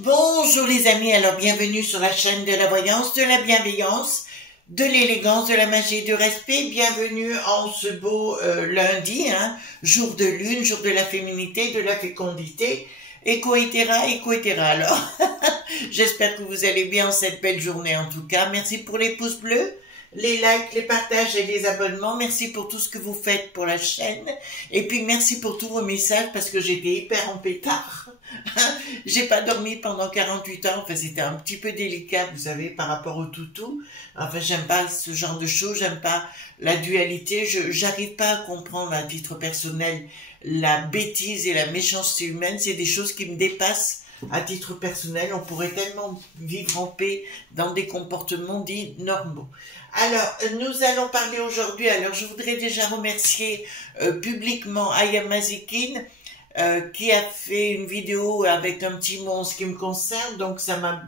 Bonjour les amis, alors bienvenue sur la chaîne de la voyance, de la bienveillance, de l'élégance, de la magie et du respect. Bienvenue en ce beau lundi, jour de lune, jour de la féminité, de la fécondité, etc. Alors, j'espère que vous allez bien en cette belle journée en tout cas. Merci pour les pouces bleus, les likes, les partages et les abonnements. Merci pour tout ce que vous faites pour la chaîne. Et puis merci pour tous vos messages parce que j'étais hyper en pétard. J'ai pas dormi pendant 48 heures. Enfin, c'était un petit peu délicat, vous savez, par rapport au toutou. Enfin, j'aime pas ce genre de choses. J'aime pas la dualité. J'arrive pas à comprendre à titre personnel la bêtise et la méchanceté humaine. C'est des choses qui me dépassent. À titre personnel, on pourrait tellement vivre en paix dans des comportements dits normaux. Alors, nous allons parler aujourd'hui, alors je voudrais déjà remercier publiquement Aya Mazikin qui a fait une vidéo avec un petit mot en ce qui me concerne, donc ça m'a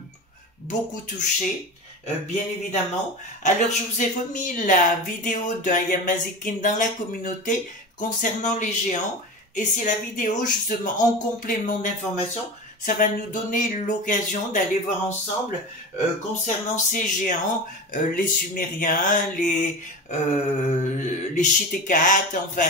beaucoup touchée, bien évidemment. Alors, je vous ai remis la vidéo de Aya Mazikin dans la communauté concernant les géants, et c'est la vidéo justement en complément d'informations. Ça va nous donner l'occasion d'aller voir ensemble concernant ces géants, les Sumériens, les Chitécates, enfin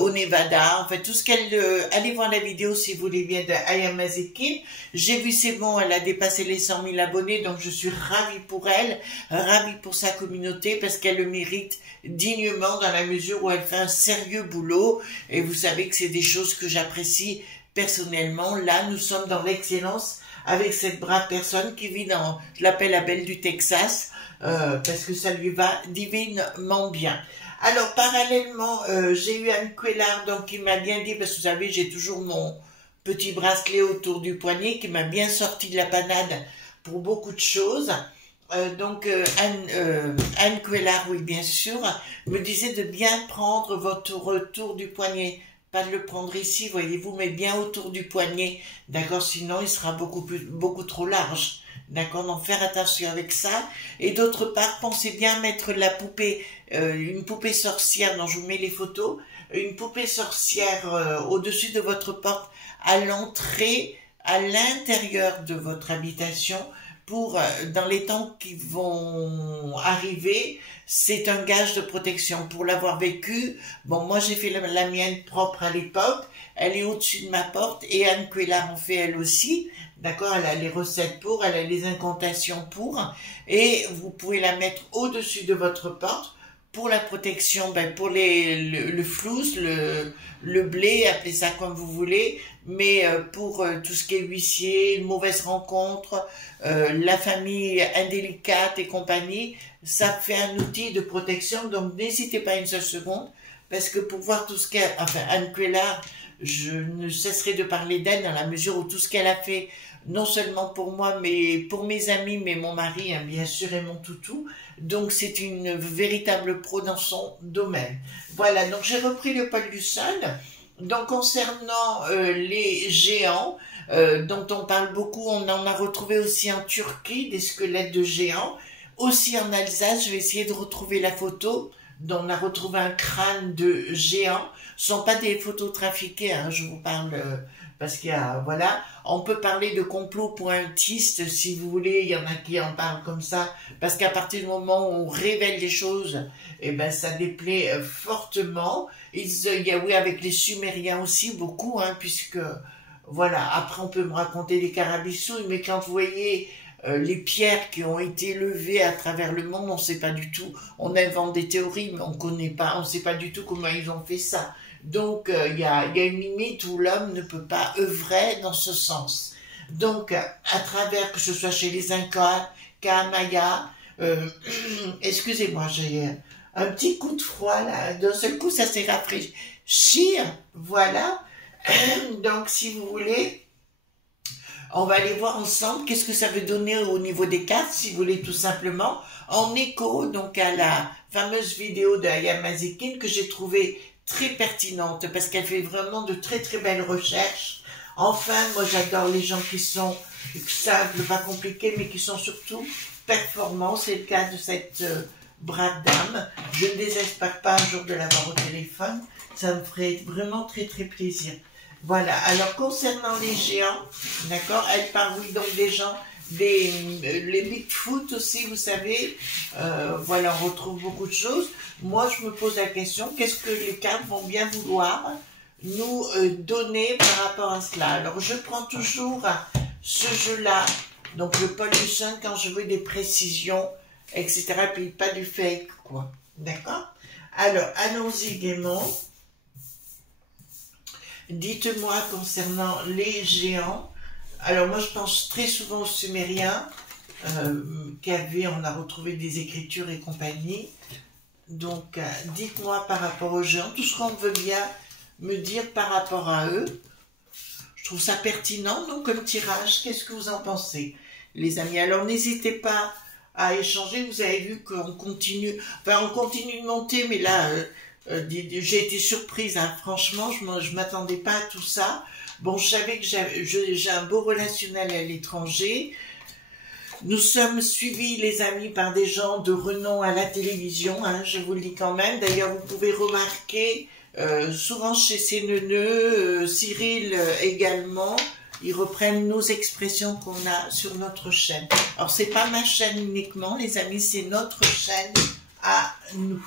au Nevada, enfin tout ce qu'elle... allez voir la vidéo si vous voulez bien de Aya Mazikin. J'ai vu c'est bon, elle a dépassé les 100 000 abonnés, donc je suis ravie pour elle, ravie pour sa communauté parce qu'elle le mérite dignement dans la mesure où elle fait un sérieux boulot. Et vous savez que c'est des choses que j'apprécie personnellement. Là, nous sommes dans l'excellence avec cette brave personne qui vit dans, je l'appelle la belle du Texas, parce que ça lui va divinement bien. Alors, parallèlement, j'ai eu Anne Cuellar, donc qui m'a bien dit, parce que vous savez, j'ai toujours mon petit bracelet autour du poignet, qui m'a bien sorti de la panade pour beaucoup de choses. Anne Cuellar, oui, bien sûr, me disait de bien prendre votre retour du poignet. Pas de le prendre ici, voyez-vous, mais bien autour du poignet, d'accord, sinon il sera beaucoup trop large, d'accord, donc faire attention avec ça. Et d'autre part, pensez bien mettre la poupée, une poupée sorcière, dont je vous mets les photos, une poupée sorcière au-dessus de votre porte, à l'entrée, à l'intérieur de votre habitation, pour, dans les temps qui vont arriver, c'est un gage de protection. Pour l'avoir vécu, bon, moi j'ai fait la mienne propre à l'époque, elle est au-dessus de ma porte, et Anne Cuellar en fait elle aussi, d'accord, elle a les recettes pour, elle a les incantations pour, et vous pouvez la mettre au-dessus de votre porte, pour la protection, ben pour le flouze, le blé, appelez ça comme vous voulez, mais pour tout ce qui est huissier, mauvaise rencontre, la famille indélicate et compagnie, ça fait un outil de protection, donc n'hésitez pas une seule seconde, parce que pour voir tout ce qu'elle, enfin Anne Cuellar, je ne cesserai de parler d'elle dans la mesure où tout ce qu'elle a fait, non seulement pour moi, mais pour mes amis, mais mon mari, bien sûr, et mon toutou. Donc, c'est une véritable pro dans son domaine. Voilà, donc j'ai repris le Paul du Sol. Donc, concernant les géants, dont on parle beaucoup, on en a retrouvé aussi en Turquie, des squelettes de géants. Aussi en Alsace, je vais essayer de retrouver la photo. Dont on a retrouvé un crâne de géant. Ce ne sont pas des photos trafiquées, je vous parle... parce qu'il y a, voilà, on peut parler de complot pointiste, si vous voulez, il y en a qui en parlent comme ça, parce qu'à partir du moment où on révèle des choses, eh ben, ça déplaît fortement. Il y a, oui, avec les Sumériens aussi, beaucoup, puisque, voilà, après on peut me raconter des carabistouilles, mais quand vous voyez les pierres qui ont été levées à travers le monde, on ne sait pas du tout, on invente des théories, mais on connaît pas, on ne sait pas du tout comment ils ont fait ça. Donc, il y a une limite où l'homme ne peut pas œuvrer dans ce sens. Donc, à travers, que ce soit chez les Incas, Mayas, Excusez-moi, j'ai un petit coup de froid là. D'un seul coup, ça s'est rafraîchi. Voilà. Donc, si vous voulez, on va aller voir ensemble qu'est-ce que ça veut donner au niveau des cartes, si vous voulez, tout simplement, en écho donc à la fameuse vidéo de Aya Mazikin que j'ai trouvée très pertinente parce qu'elle fait vraiment de très très belles recherches. Enfin, moi j'adore les gens qui sont simples, pas compliqués, mais qui sont surtout performants. C'est le cas de cette brave dame. Je ne désespère pas un jour de l'avoir au téléphone. Ça me ferait vraiment très très plaisir. Voilà, alors concernant les géants, d'accord, elle parle oui donc des gens, les Bigfoot aussi, vous savez, voilà, on retrouve beaucoup de choses. Moi, je me pose la question, qu'est-ce que les cartes vont bien vouloir nous donner par rapport à cela? Alors, je prends toujours ce jeu-là, donc le pollution, quand je veux des précisions, etc., puis pas du fake, quoi, d'accord? Alors, allons-y gaiement. Dites-moi concernant les géants. Alors moi je pense très souvent aux Sumériens, on a retrouvé des écritures et compagnie. Donc dites-moi par rapport aux géants, tout ce qu'on veut bien me dire par rapport à eux. Je trouve ça pertinent, donc comme tirage, qu'est-ce que vous en pensez, les amis? Alors n'hésitez pas à échanger, vous avez vu qu'on continue, enfin on continue de monter, mais là... j'ai été surprise, hein. Franchement, je m'attendais pas à tout ça. Bon, je savais que j'ai un beau relationnel à l'étranger. Nous sommes suivis, les amis, par des gens de renom à la télévision, hein, je vous le dis quand même. D'ailleurs, vous pouvez remarquer, souvent chez ces neuneux, Cyril également, ils reprennent nos expressions qu'on a sur notre chaîne. Alors, c'est pas ma chaîne uniquement, les amis, c'est notre chaîne à nous.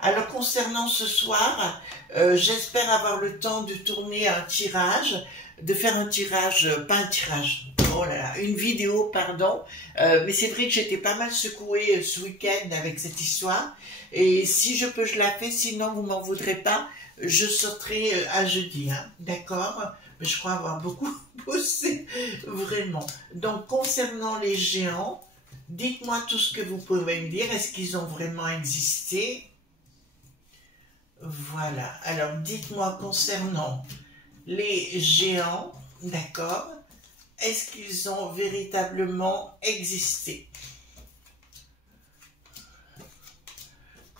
Alors concernant ce soir, j'espère avoir le temps de tourner un tirage, de faire un tirage, pas un tirage, oh là là, une vidéo, pardon, mais c'est vrai que j'étais pas mal secouée ce week-end avec cette histoire, et si je peux, je la fais, sinon vous m'en voudrez pas, je sauterai à jeudi, hein, d'accord? Mais je crois avoir beaucoup bossé, vraiment. Donc concernant les géants, dites-moi tout ce que vous pouvez me dire, est-ce qu'ils ont vraiment existé? Voilà, alors dites-moi concernant les géants, d'accord, est-ce qu'ils ont véritablement existé?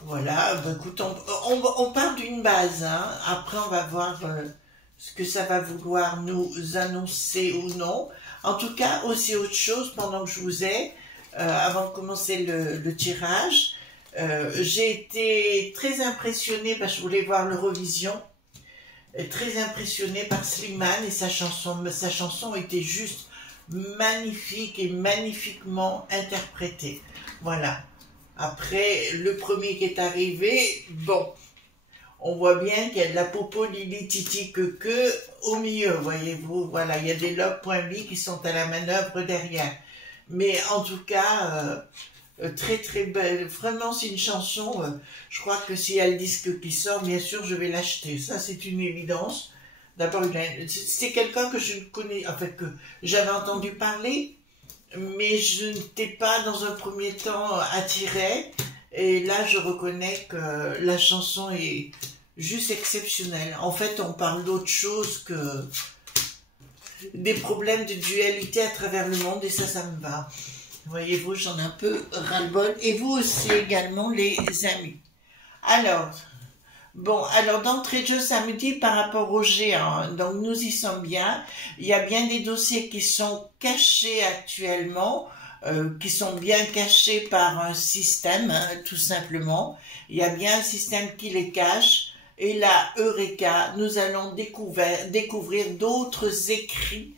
Voilà, bah, écoute, on part d'une base, hein. Après on va voir ce que ça va vouloir nous annoncer ou non. En tout cas, aussi autre chose, pendant que je vous ai, avant de commencer le tirage, j'ai été très impressionnée parce que je voulais voir l'Eurovision, très impressionnée par Slimane et sa chanson. Sa chanson était juste magnifique et magnifiquement interprétée. Voilà. Après, le premier qui est arrivé, bon, on voit bien qu'il y a de la popo lili titi que au milieu, voyez-vous. Voilà, il y a des lobes.bi qui sont à la manœuvre derrière. Mais en tout cas... très très belle, vraiment c'est une chanson, je crois que s'il y a le disque qui sort, bien sûr je vais l'acheter, ça c'est une évidence. D'abord c'est quelqu'un que je ne connais, en fait que j'avais entendu parler, mais je n'étais pas dans un premier temps attirée, et là je reconnais que la chanson est juste exceptionnelle. En fait on parle d'autre chose que des problèmes de dualité à travers le monde, et ça me va. Voyez-vous, j'en ai un peu ras-le-bol. Et vous aussi également, les amis. Alors, bon, alors d'entrée de jeu samedi par rapport aux géants, donc nous y sommes bien. Il y a bien des dossiers qui sont cachés actuellement, qui sont bien cachés par un système, hein, tout simplement. Il y a bien un système qui les cache. Et là, Eureka, nous allons découvrir d'autres écrits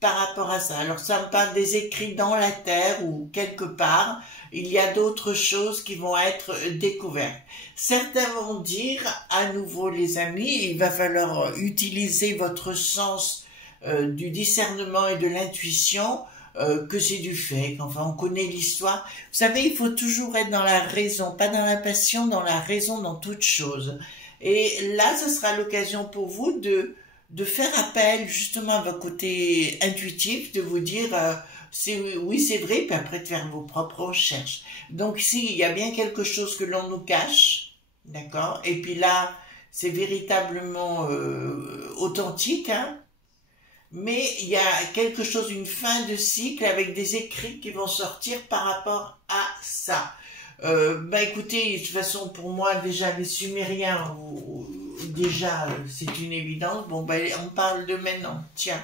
par rapport à ça. Alors ça me parle des écrits dans la terre ou quelque part, il y a d'autres choses qui vont être découvertes. Certains vont dire, à nouveau les amis, il va falloir utiliser votre sens du discernement et de l'intuition, que c'est du fake. Enfin, on connaît l'histoire. Vous savez, il faut toujours être dans la raison, pas dans la passion, dans la raison, dans toute chose. Et là, ce sera l'occasion pour vous de faire appel justement à votre côté intuitif, de vous dire Oui, c'est vrai, puis après de faire vos propres recherches. Donc ici, il y a bien quelque chose que l'on nous cache, d'accord? Et puis là, c'est véritablement authentique, hein? Mais il y a quelque chose, une fin de cycle avec des écrits qui vont sortir par rapport à ça. Bah écoutez, de toute façon, pour moi, déjà, les Sumériens, déjà, c'est une évidence. Bon, bah, on parle de maintenant, tiens.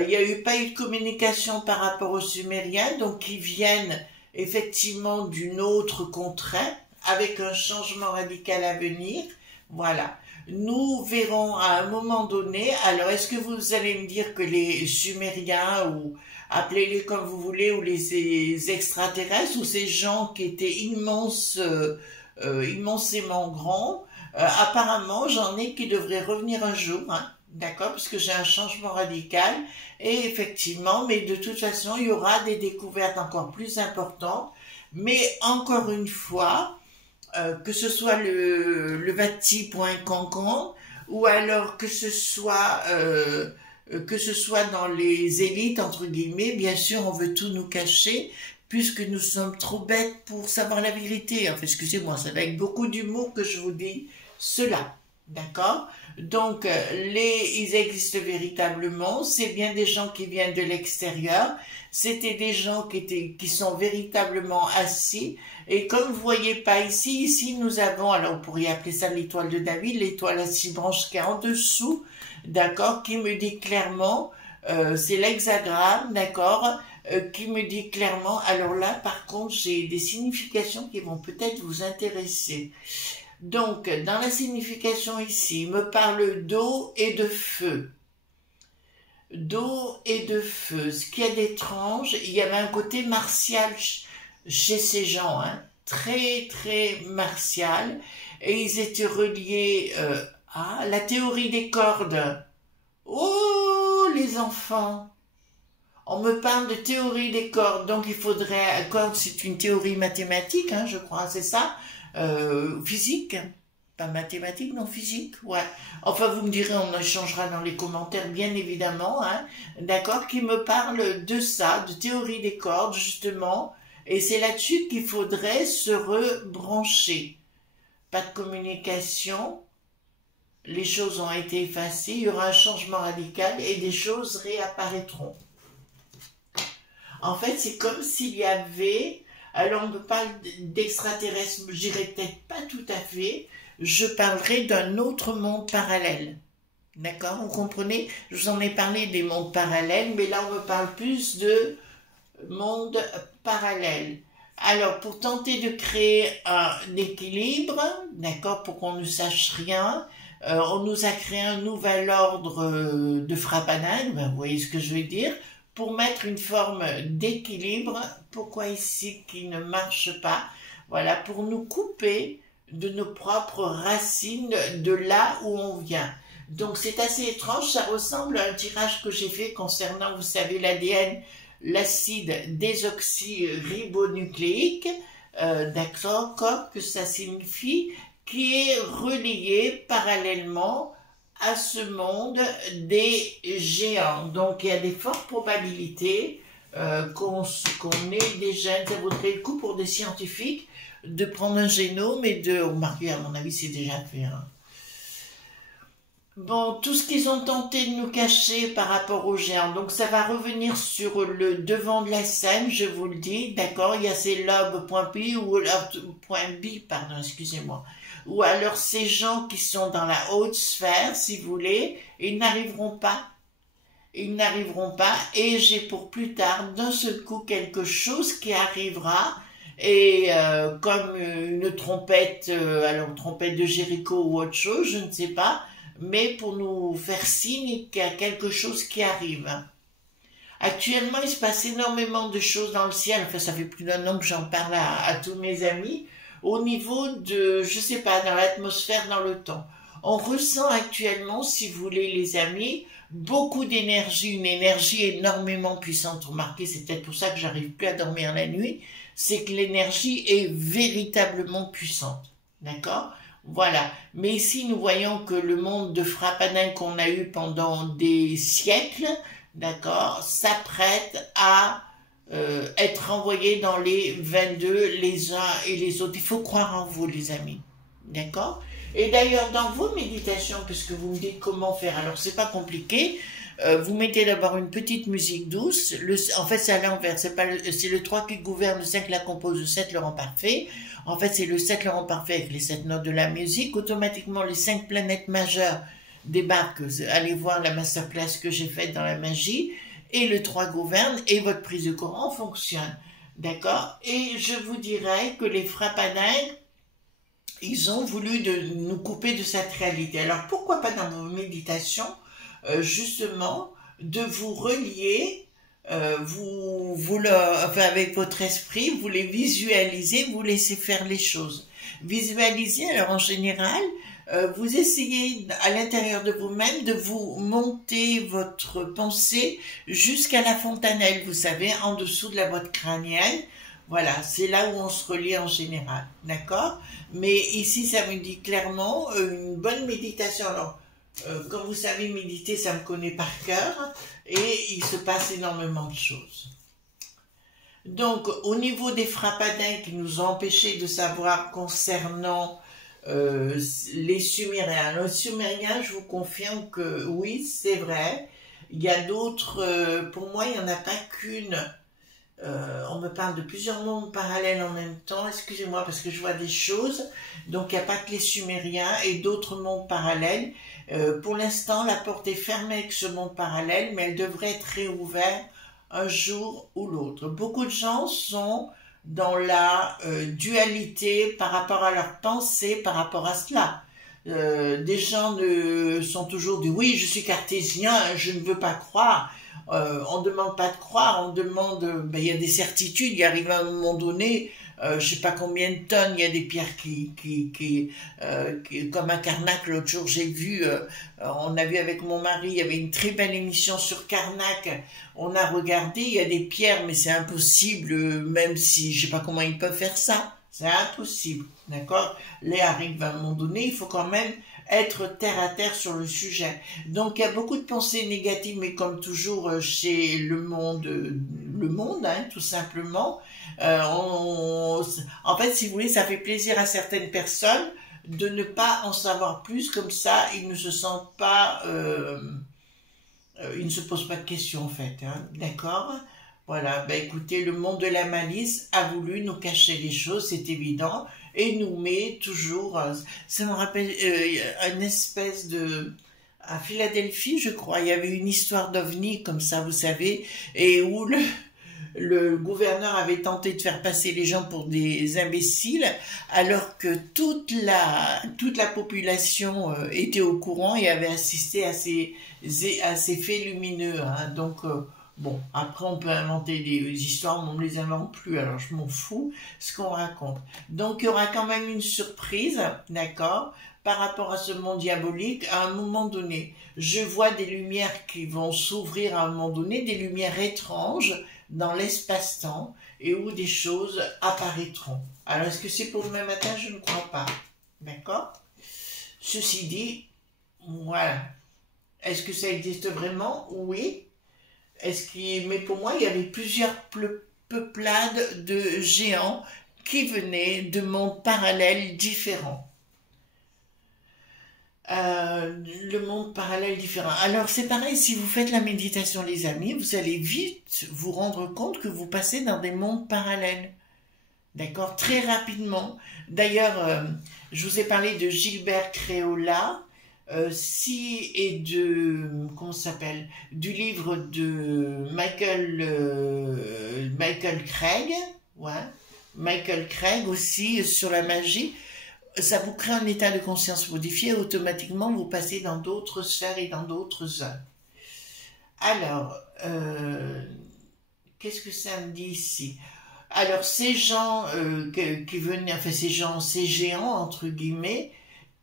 Il n'y a pas eu de communication par rapport aux Sumériens, donc ils viennent effectivement d'une autre contrée, avec un changement radical à venir. Voilà. Nous verrons à un moment donné, alors est-ce que vous allez me dire que les Sumériens, ou appelez-les comme vous voulez, ou les extraterrestres, ou ces gens qui étaient immenses, immensément grands, apparemment j'en ai qui devraient revenir un jour, hein, d'accord, parce que j'ai un changement radical, et effectivement, mais de toute façon, il y aura des découvertes encore plus importantes, mais encore une fois, que ce soit le Vati.cancan, ou alors que ce soit dans les élites, entre guillemets, bien sûr, on veut tout nous cacher, puisque nous sommes trop bêtes pour savoir la vérité. Enfin, excusez-moi, c'est avec beaucoup d'humour que je vous dis cela. D'accord? Donc, ils existent véritablement. C'est bien des gens qui viennent de l'extérieur. C'était des gens qui sont véritablement assis. Et comme vous voyez pas ici nous avons, alors vous pourriez appeler ça l'étoile de David, l'étoile à 6 branches qui est en dessous, d'accord, qui me dit clairement, c'est l'hexagramme, d'accord, qui me dit clairement, alors là, par contre, j'ai des significations qui vont peut-être vous intéresser. Donc, dans la signification ici, il me parle d'eau et de feu. D'eau et de feu. Ce qu'il y a d'étrange, il y avait un côté martial chez ces gens, hein, très très martial, et ils étaient reliés à la théorie des cordes. Oh, les enfants! On me parle de théorie des cordes, donc il faudrait... Corde, c'est une théorie mathématique, hein, je crois, c'est ça? Physique, pas mathématique, non physique, ouais. Enfin, vous me direz, on échangera dans les commentaires, bien évidemment, hein, d'accord, qui me parle de ça, de théorie des cordes, justement, et c'est là-dessus qu'il faudrait se rebrancher. Pas de communication, les choses ont été effacées, il y aura un changement radical et des choses réapparaîtront. En fait, c'est comme s'il y avait... Alors, on me parle d'extraterrestres, je dirais peut-être pas tout à fait. Je parlerai d'un autre monde parallèle. D'accord? Vous comprenez? Je vous en ai parlé des mondes parallèles, mais là, on me parle plus de mondes parallèles. Alors, pour tenter de créer un équilibre, d'accord, pour qu'on ne sache rien, on nous a créé un nouvel ordre de Frappaningue, ben, vous voyez ce que je veux dire, pour mettre une forme d'équilibre. Pourquoi ici qui ne marche pas? Voilà, pour nous couper de nos propres racines, de là où on vient. Donc c'est assez étrange, ça ressemble à un tirage que j'ai fait concernant, vous savez, l'ADN, l'acide désoxyribonucléique, d'accord, comme que ça signifie, qui est relié parallèlement à ce monde des géants. Donc il y a des fortes probabilités qu'on ait des gènes. Ça vaudrait le coup pour des scientifiques de prendre un génome et de... Remarquez, à mon avis, c'est déjà fait. Hein. Bon, tout ce qu'ils ont tenté de nous cacher par rapport aux géants, donc ça va revenir sur le devant de la scène, je vous le dis, d'accord, il y a ces lobes .p ou point .b, pardon, excusez-moi, ou alors ces gens qui sont dans la haute sphère, si vous voulez, ils n'arriveront pas. Ils n'arriveront pas, et j'ai pour plus tard, d'un seul coup, quelque chose qui arrivera, et comme une trompette, alors trompette de Jéricho ou autre chose, je ne sais pas, mais pour nous faire signe qu'il y a quelque chose qui arrive. Actuellement, il se passe énormément de choses dans le ciel, enfin ça fait plus d'un an que j'en parle à tous mes amis, au niveau de, je sais pas, dans l'atmosphère, dans le temps. On ressent actuellement, si vous voulez les amis, beaucoup d'énergie, une énergie énormément puissante. Remarquez, c'est peut-être pour ça que j'arrive plus à dormir la nuit, c'est que l'énergie est véritablement puissante. D'accord ? Voilà. Mais ici, nous voyons que le monde de Frappanin qu'on a eu pendant des siècles, d'accord, s'apprêtent à être envoyés dans les 22 les uns et les autres. Il faut croire en vous, les amis. D'accord? Et d'ailleurs, dans vos méditations, puisque vous me dites comment faire, alors c'est pas compliqué, vous mettez d'abord une petite musique douce. En fait, c'est à l'envers. C'est le 3 qui gouverne, le 5 la compose, le 7 le rend parfait. En fait, c'est le 7 le rend parfait avec les 7 notes de la musique. Automatiquement, les 5 planètes majeures débarquent. Allez voir la masterclass que j'ai faite dans la magie. Et le 3 gouverne et votre prise de courant fonctionne. D'accord? Et je vous dirais que les frappadingues, ils ont voulu nous couper de cette réalité. Alors, pourquoi pas dans vos méditations, justement, de vous relier, enfin, avec votre esprit, vous les visualisez, vous laissez faire les choses. Visualiser, alors en général, vous essayez à l'intérieur de vous-même de vous monter votre pensée jusqu'à la fontanelle, vous savez, en dessous de la boîte crânienne. Voilà, c'est là où on se relie en général, d'accord? Mais ici, ça me dit clairement une bonne méditation. Alors, comme vous savez, méditer, ça me connaît par cœur et il se passe énormément de choses. Donc, au niveau des frappadins qui nous ont empêchés de savoir concernant les Sumériens. Alors, les Sumériens, je vous confirme que oui, c'est vrai. Il y a d'autres, pour moi, il n'y en a pas qu'une. On me parle de plusieurs mondes parallèles en même temps, excusez-moi parce que je vois des choses, donc il n'y a pas que les Sumériens et d'autres mondes parallèles. Pour l'instant, la porte est fermée avec ce monde parallèle, mais elle devrait être réouverte un jour ou l'autre. Beaucoup de gens sont dans la dualité par rapport à leur pensée, par rapport à cela. Des gens sont toujours du oui, je suis cartésien, je ne veux pas croire. On ne demande pas de croire, on demande, il y a des certitudes, il arrive à un moment donné, je sais pas combien de tonnes, il y a des pierres qui comme un Karnak, l'autre jour j'ai vu, on a vu avec mon mari, il y avait une très belle émission sur Karnak, on a regardé, il y a des pierres, mais c'est impossible, même si, je sais pas comment ils peuvent faire ça, c'est impossible, d'accord? Là arrive à un moment donné, il faut quand même être terre à terre sur le sujet. Donc il y a beaucoup de pensées négatives, mais comme toujours chez le monde, hein, tout simplement. En fait, si vous voulez, ça fait plaisir à certaines personnes de ne pas en savoir plus, comme ça, ils ne se sentent pas, ils ne se posent pas de questions en fait, hein, d'accord? Voilà, ben écoutez, le monde de la malice a voulu nous cacher les choses, c'est évident, et nous met toujours, ça me rappelle une espèce de, à Philadelphie, je crois, il y avait une histoire d'ovni comme ça, vous savez, et où le gouverneur avait tenté de faire passer les gens pour des imbéciles, alors que toute la population était au courant et avait assisté à ces faits lumineux, hein, donc bon, après on peut inventer des histoires, mais on ne les invente plus, alors je m'en fous ce qu'on raconte. Donc il y aura quand même une surprise, d'accord, par rapport à ce monde diabolique, à un moment donné. Je vois des lumières qui vont s'ouvrir à un moment donné, des lumières étranges dans l'espace-temps, et où des choses apparaîtront. Alors est-ce que c'est pour demain matin? Je ne crois pas, d'accord? Ceci dit, voilà. Est-ce que ça existe vraiment? Oui. Mais pour moi, il y avait plusieurs peuplades de géants qui venaient de mondes parallèles différents. Le monde parallèle différent. Alors c'est pareil, si vous faites la méditation, les amis, vous allez vite vous rendre compte que vous passez dans des mondes parallèles. D'accord? Très rapidement. D'ailleurs, je vous ai parlé de Gilbert Créola, comment ça s'appelle, du livre de Michael Craig, ouais, Michael Craig aussi sur la magie. Ça vous crée un état de conscience modifié, automatiquement vous passez dans d'autres sphères et dans d'autres zones. Alors, qu'est-ce que ça me dit ici? Alors, ces gens qui venaient, enfin ces géants, entre guillemets,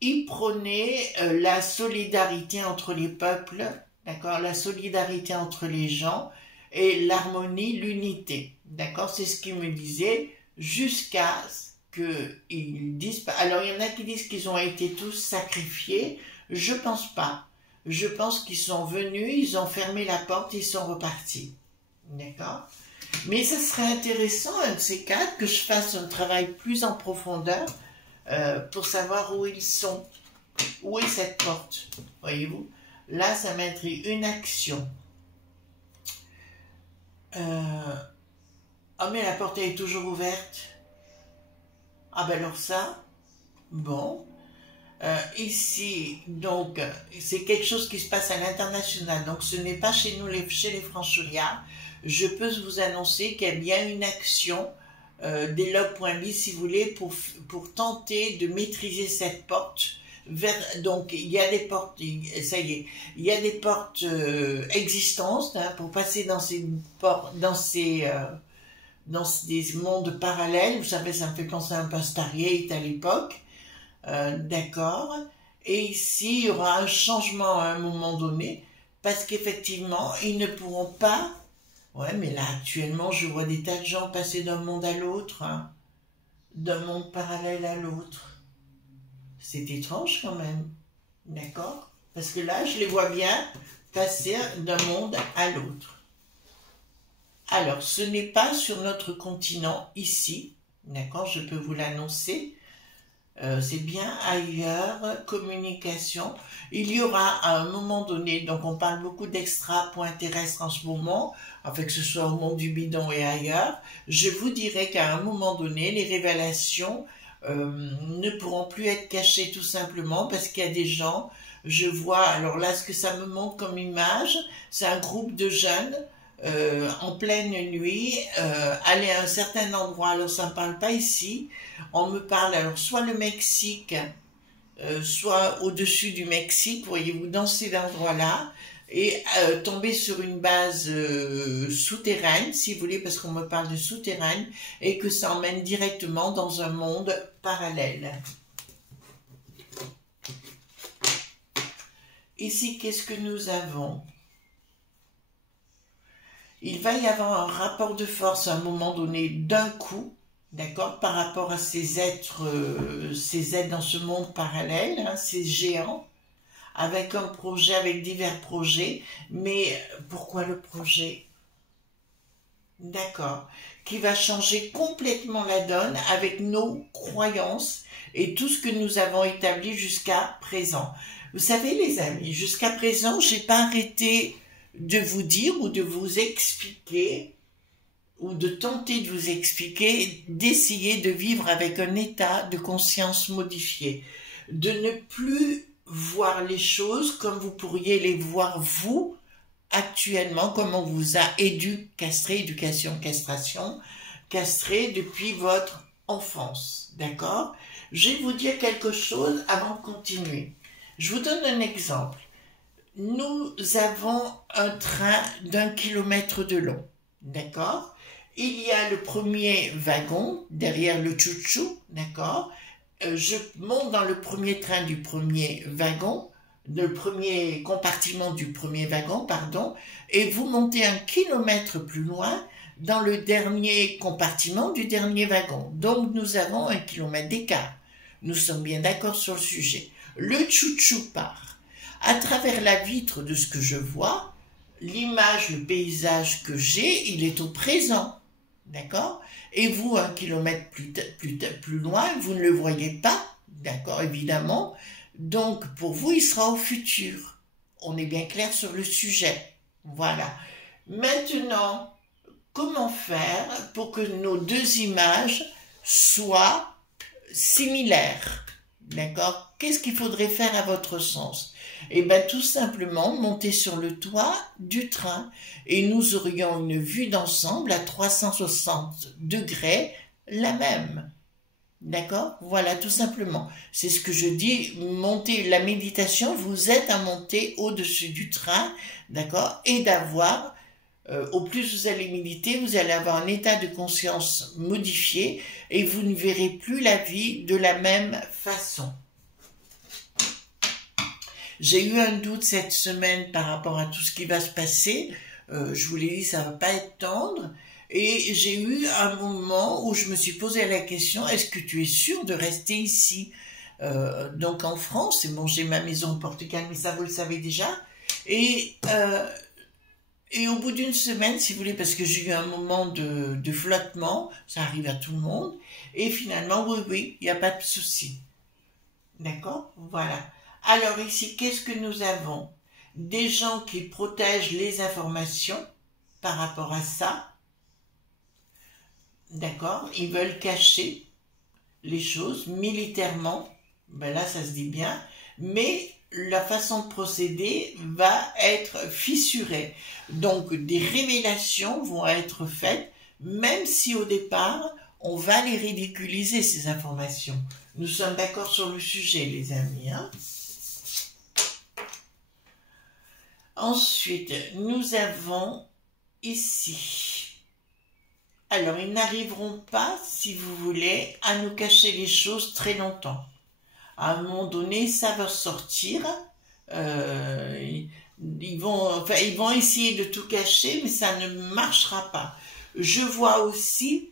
ils prônaient la solidarité entre les peuples, d'accord, la solidarité entre les gens et l'harmonie, l'unité, d'accord, c'est ce qu'ils me disaient, jusqu'à qu'ils disent pas. Alors il y en a qui disent qu'ils ont été tous sacrifiés, je pense pas. Je pense qu'ils sont venus, ils ont fermé la porte, ils sont repartis. D'accord? Mais ça serait intéressant, un de ces quatre, que je fasse un travail plus en profondeur pour savoir où ils sont. Où est cette porte? Voyez-vous? Là, ça m'intrigue. Une action. Oh, mais la porte elle est toujours ouverte. Ah ben alors ça, bon. Ici, donc, c'est quelque chose qui se passe à l'international. Donc, ce n'est pas chez nous, chez les franchouillards. Je peux vous annoncer qu'il y a bien une action des logs.biz, si vous voulez, pour tenter de maîtriser cette porte. Donc, il y a des portes, ça y est, il y a des portes existantes hein, pour passer dans ces portes, dans des mondes parallèles. Vous savez, ça me fait penser un peu à Stargate à l'époque. D'accord. Et ici, il y aura un changement à un moment donné, parce qu'effectivement, ils ne pourront pas... Ouais, mais là, actuellement, je vois des tas de gens passer d'un monde à l'autre, hein, d'un monde parallèle à l'autre. C'est étrange quand même, d'accord? Parce que là, je les vois bien passer d'un monde à l'autre. Alors, ce n'est pas sur notre continent, ici, d'accord? Je peux vous l'annoncer. C'est bien ailleurs, communication. Il y aura à un moment donné, donc on parle beaucoup d'extra-points terrestres en ce moment, afin que ce soit au monde du bidon et ailleurs. Je vous dirai qu'à un moment donné, les révélations ne pourront plus être cachées tout simplement parce qu'il y a des gens, je vois, alors là ce que ça me montre comme image, c'est un groupe de jeunes en pleine nuit, aller à un certain endroit, alors ça ne me parle pas ici, on me parle alors soit le Mexique, soit au-dessus du Mexique, voyez-vous, dans ces endroits-là, et tomber sur une base souterraine, si vous voulez, parce qu'on me parle de souterraine, et que ça emmène directement dans un monde parallèle. Ici, qu'est-ce que nous avons ? Il va y avoir un rapport de force à un moment donné d'un coup, d'accord, par rapport à ces êtres dans ce monde parallèle, hein, ces géants, avec un projet, avec divers projets. Mais pourquoi le projet? D'accord, qui va changer complètement la donne avec nos croyances et tout ce que nous avons établi jusqu'à présent. Vous savez les amis, jusqu'à présent, j'ai pas arrêté de vous dire ou de vous expliquer ou de tenter de vous expliquer, d'essayer de vivre avec un état de conscience modifié, de ne plus voir les choses comme vous pourriez les voir vous actuellement, comme on vous a castré depuis votre enfance, d'accord? Je vais vous dire quelque chose avant de continuer. Je vous donne un exemple. Nous avons un train d'1 kilomètre de long, d'accord? Il y a le premier wagon derrière le chouchou, d'accord? Je monte dans le premier train du premier wagon, le premier compartiment du premier wagon, pardon, et vous montez 1 kilomètre plus loin dans le dernier compartiment du dernier wagon. Donc nous avons 1 kilomètre d'écart. Nous sommes bien d'accord sur le sujet. Le chouchou part. À travers la vitre de ce que je vois, l'image, le paysage que j'ai, il est au présent. D'accord? Et vous, 1 kilomètre plus loin, vous ne le voyez pas. D'accord, évidemment. Donc, pour vous, il sera au futur. On est bien clair sur le sujet. Voilà. Maintenant, comment faire pour que nos deux images soient similaires? D'accord? Qu'est-ce qu'il faudrait faire à votre sens? Eh bien, tout simplement, monter sur le toit du train et nous aurions une vue d'ensemble à 360 degrés, la même. D'accord? Voilà, tout simplement. C'est ce que je dis, monter la méditation, vous êtes à monter au-dessus du train, d'accord? Et d'avoir, au plus vous allez méditer, vous allez avoir un état de conscience modifié et vous ne verrez plus la vie de la même façon. J'ai eu un doute cette semaine par rapport à tout ce qui va se passer. Je vous l'ai dit, ça va pas être tendre. Et j'ai eu un moment où je me suis posé la question, est-ce que tu es sûr de rester ici? donc en France, et bon, j'ai ma maison au Portugal, mais ça vous le savez déjà, et au bout d'une semaine, si vous voulez, parce que j'ai eu un moment de flottement, ça arrive à tout le monde, et finalement, oui, oui, il n'y a pas de souci. D'accord? Voilà. Alors ici, qu'est-ce que nous avons? Des gens qui protègent les informations par rapport à ça. D'accord? Ils veulent cacher les choses militairement. Ben là, ça se dit bien. Mais la façon de procéder va être fissurée. Donc, des révélations vont être faites, même si au départ, on va les ridiculiser, ces informations. Nous sommes d'accord sur le sujet, les amis. Hein? Ensuite, nous avons ici. Alors, ils n'arriveront pas, si vous voulez, à nous cacher les choses très longtemps. À un moment donné, ça va sortir. Ils vont essayer de tout cacher, mais ça ne marchera pas. Je vois aussi,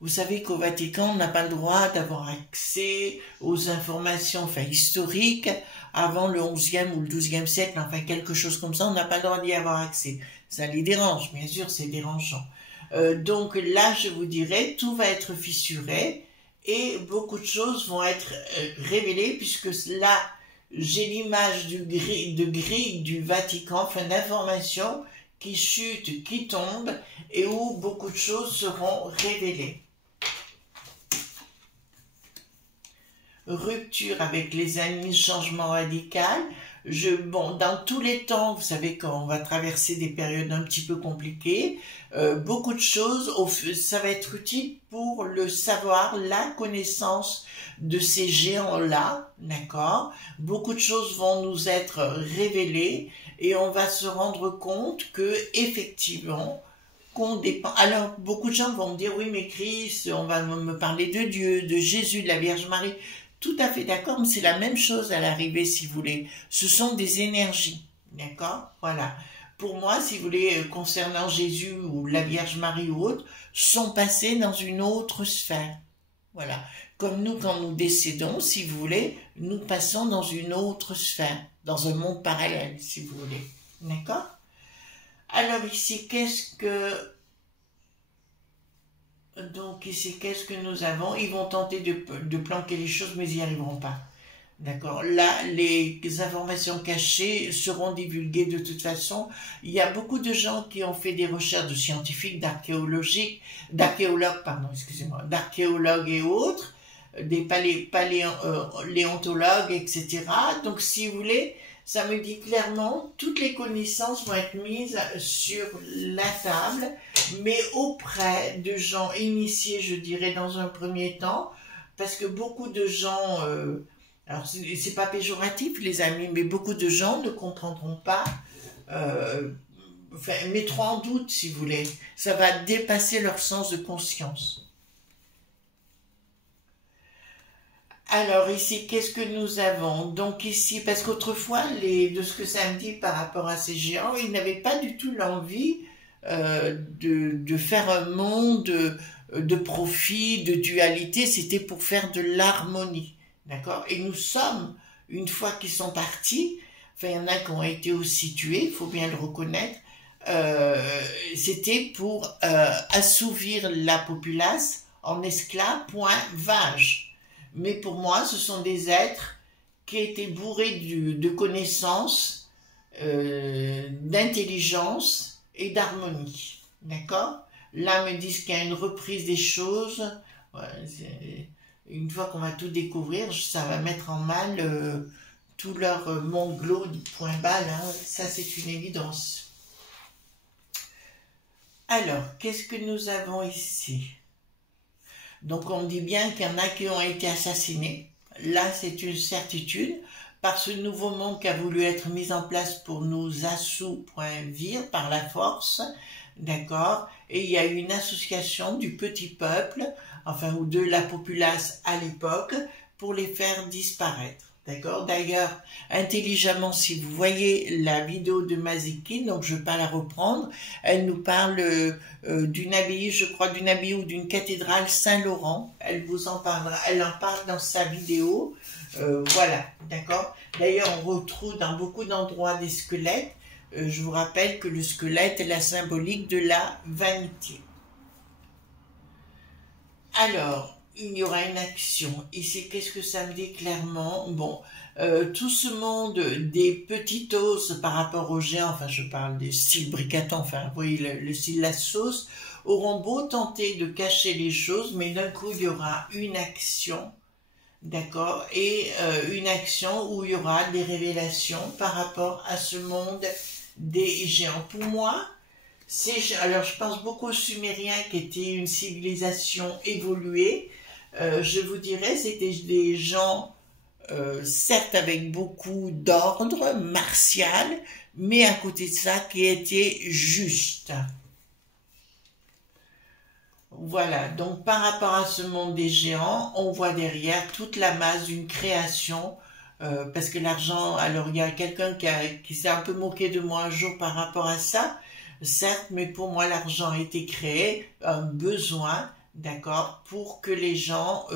vous savez qu'au Vatican, on n'a pas le droit d'avoir accès aux informations historiques avant le 11e ou le 12e siècle, enfin quelque chose comme ça, on n'a pas le droit d'y avoir accès. Ça les dérange, bien sûr, c'est dérangeant. Donc là, je vous dirais, tout va être fissuré et beaucoup de choses vont être révélées, puisque là, j'ai l'image de grille du Vatican, enfin d'informations qui chutent, qui tombent, et où beaucoup de choses seront révélées. Rupture avec les amis, changement radical. Bon, dans tous les temps, vous savez qu'on va traverser des périodes un petit peu compliquées, beaucoup de choses, ça va être utile pour le savoir, la connaissance de ces géants-là, d'accord? Beaucoup de choses vont nous être révélées et on va se rendre compte que, effectivement, qu'on dépend. Alors, beaucoup de gens vont me dire, oui, mais Christ, on va me parler de Dieu, de Jésus, de la Vierge Marie. Tout à fait d'accord, mais c'est la même chose à l'arrivée, si vous voulez. Ce sont des énergies, d'accord? Voilà. Pour moi, si vous voulez, concernant Jésus ou la Vierge Marie ou autre, sont passés dans une autre sphère. Voilà. Comme nous, quand nous décédons, si vous voulez, nous passons dans une autre sphère, dans un monde parallèle, si vous voulez. D'accord? Alors ici, donc ici, qu'est-ce que nous avons? Ils vont tenter de planquer les choses, mais ils n'y arriveront pas. D'accord? Là, les informations cachées seront divulguées de toute façon. Il y a beaucoup de gens qui ont fait des recherches de scientifiques, d'archéologues, pardon, excusez-moi, d'archéologues et autres, des paléontologues, etc. Donc, si vous voulez, ça me dit clairement, toutes les connaissances vont être mises sur la table, mais auprès de gens initiés, je dirais, dans un premier temps, parce que beaucoup de gens, alors c'est pas péjoratif, les amis, mais beaucoup de gens ne comprendront pas, mettront en doute, si vous voulez. Ça va dépasser leur sens de conscience. Alors ici, qu'est-ce que nous avons? Donc ici, parce qu'autrefois, de ce que ça me dit par rapport à ces géants, ils n'avaient pas du tout l'envie de faire un monde de profit, de dualité, c'était pour faire de l'harmonie, d'accord? Et nous sommes, une fois qu'ils sont partis, enfin il y en a qui ont été aussi tués, il faut bien le reconnaître, c'était pour assouvir la populace en esclaves, point, vages. Mais pour moi, ce sont des êtres qui étaient bourrés de connaissances, d'intelligence et d'harmonie. D'accord? Là, me disent qu'il y a une reprise des choses. Ouais, une fois qu'on va tout découvrir, ça va mettre en mal tout leur monde glauque du point bas. Là. Ça, c'est une évidence. Alors, qu'est-ce que nous avons ici? Donc on dit bien qu'il y en a qui ont été assassinés. Là, c'est une certitude. Par ce nouveau monde qui a voulu être mis en place pour nous assouvir par la force, d'accord? Et il y a eu une association du petit peuple, enfin, ou de la populace à l'époque, pour les faire disparaître. D'accord? D'ailleurs, intelligemment, si vous voyez la vidéo de Maziki, donc je ne vais pas la reprendre, elle nous parle d'une abbaye, je crois, d'une abbaye ou d'une cathédrale Saint-Laurent. Elle vous en parlera, elle en parle dans sa vidéo. Voilà, d'accord. D'ailleurs, on retrouve dans beaucoup d'endroits des squelettes. Je vous rappelle que le squelette est la symbolique de la vanité. Alors, il y aura une action. Ici, qu'est-ce que ça me dit clairement? Bon, tout ce monde des petites os par rapport aux géants, enfin je parle des styles bricatons, enfin vous voyez le style la sauce, auront beau tenter de cacher les choses, mais d'un coup il y aura une action, d'accord, et une action où il y aura des révélations par rapport à ce monde des géants. Pour moi, alors je pense beaucoup aux Sumériens qui étaient une civilisation évoluée. Je vous dirais, c'était des gens, certes avec beaucoup d'ordre martial, mais à côté de ça, qui étaient justes. Voilà, donc par rapport à ce monde des géants, on voit derrière toute la masse d'une création, parce que l'argent, alors il y a quelqu'un qui s'est un peu moqué de moi un jour par rapport à ça, certes, mais pour moi l'argent a été créé, un besoin, d'accord, pour que les gens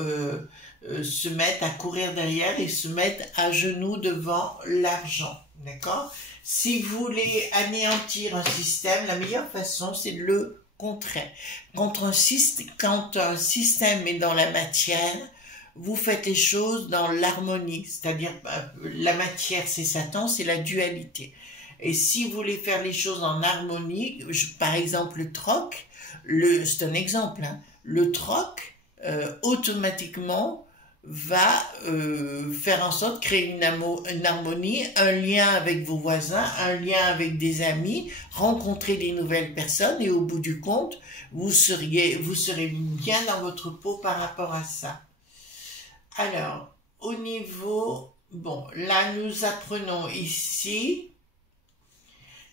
se mettent à courir derrière et se mettent à genoux devant l'argent, d'accord. Si vous voulez anéantir un système, la meilleure façon c'est de le contraire. Quand un système est dans la matière, vous faites les choses dans l'harmonie, c'est-à-dire la matière c'est Satan, c'est la dualité. Et si vous voulez faire les choses en harmonie, par exemple le troc, c'est un exemple, hein, le troc automatiquement va faire en sorte de créer une harmonie, un lien avec vos voisins, un lien avec des amis, rencontrer des nouvelles personnes et au bout du compte, vous serez bien dans votre peau par rapport à ça. Alors, au niveau, bon, là nous apprenons ici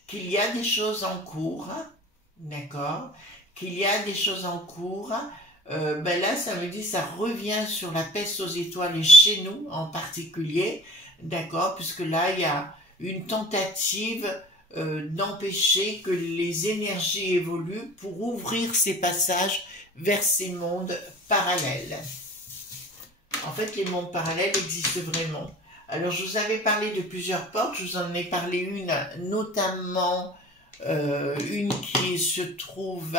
qu'il y a des choses en cours, d'accord, qu'il y a des choses en cours. Ben là, ça me dit, ça revient sur la peste aux étoiles et chez nous en particulier, d'accord, puisque là, il y a une tentative d'empêcher que les énergies évoluent pour ouvrir ces passages vers ces mondes parallèles. En fait, les mondes parallèles existent vraiment. Alors, je vous avais parlé de plusieurs portes, je vous en ai parlé une, notamment une qui se trouve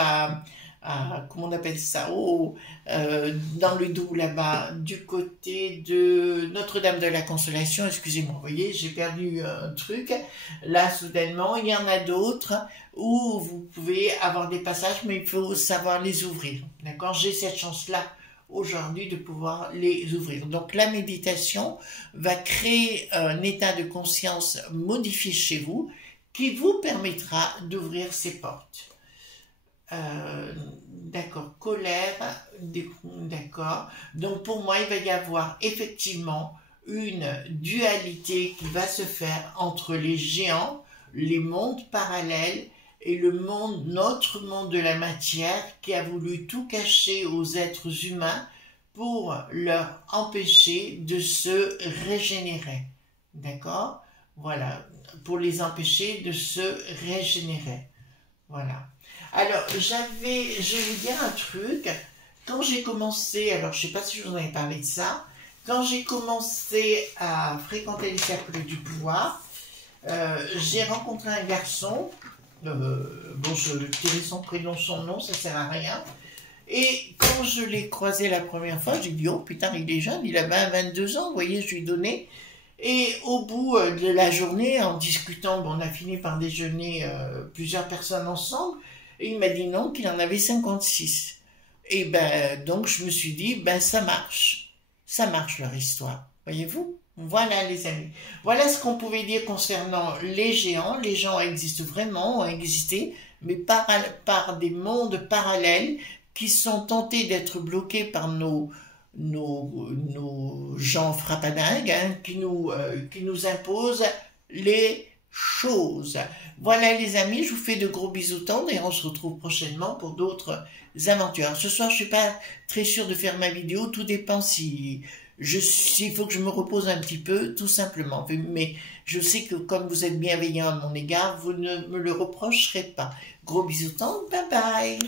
comment on appelle ça, dans le Doubs là-bas, du côté de Notre-Dame de la Consolation, excusez-moi, vous voyez, j'ai perdu un truc, là soudainement, il y en a d'autres où vous pouvez avoir des passages, mais il faut savoir les ouvrir, d'accord, j'ai cette chance-là aujourd'hui de pouvoir les ouvrir. Donc la méditation va créer un état de conscience modifié chez vous qui vous permettra d'ouvrir ces portes. D'accord, colère, d'accord. Donc pour moi, il va y avoir effectivement une dualité qui va se faire entre les géants, les mondes parallèles et notre monde de la matière qui a voulu tout cacher aux êtres humains pour leur empêcher de se régénérer. D'accord? Voilà, pour les empêcher de se régénérer. Voilà. Alors, je vais vous dire un truc. Quand j'ai commencé, alors je ne sais pas si je vous en avais parlé de ça, quand j'ai commencé à fréquenter les cercles du pouvoir, j'ai rencontré un garçon, bon, je tirais son prénom, son nom, ça ne sert à rien. Et quand je l'ai croisé la première fois, j'ai dit, oh putain, il est jeune, il a 22 ans, vous voyez, je lui ai donné. Et au bout de la journée, en discutant, bon, on a fini par déjeuner plusieurs personnes ensemble, et il m'a dit non, qu'il en avait 56. Et ben, donc je me suis dit, ben ça marche leur histoire, voyez-vous? Voilà les amis, voilà ce qu'on pouvait dire concernant les géants. Les géants existent vraiment, ont existé, mais par des mondes parallèles qui sont tentés d'être bloqués par nos gens frappadingues, hein, qui nous imposent les choses. Voilà les amis, je vous fais de gros bisous tendres et on se retrouve prochainement pour d'autres aventures. Ce soir, je suis pas très sûre de faire ma vidéo, tout dépend s'il faut que je me repose un petit peu, tout simplement. Mais je sais que comme vous êtes bienveillant à mon égard, vous ne me le reprocherez pas. Gros bisous tendres, bye bye.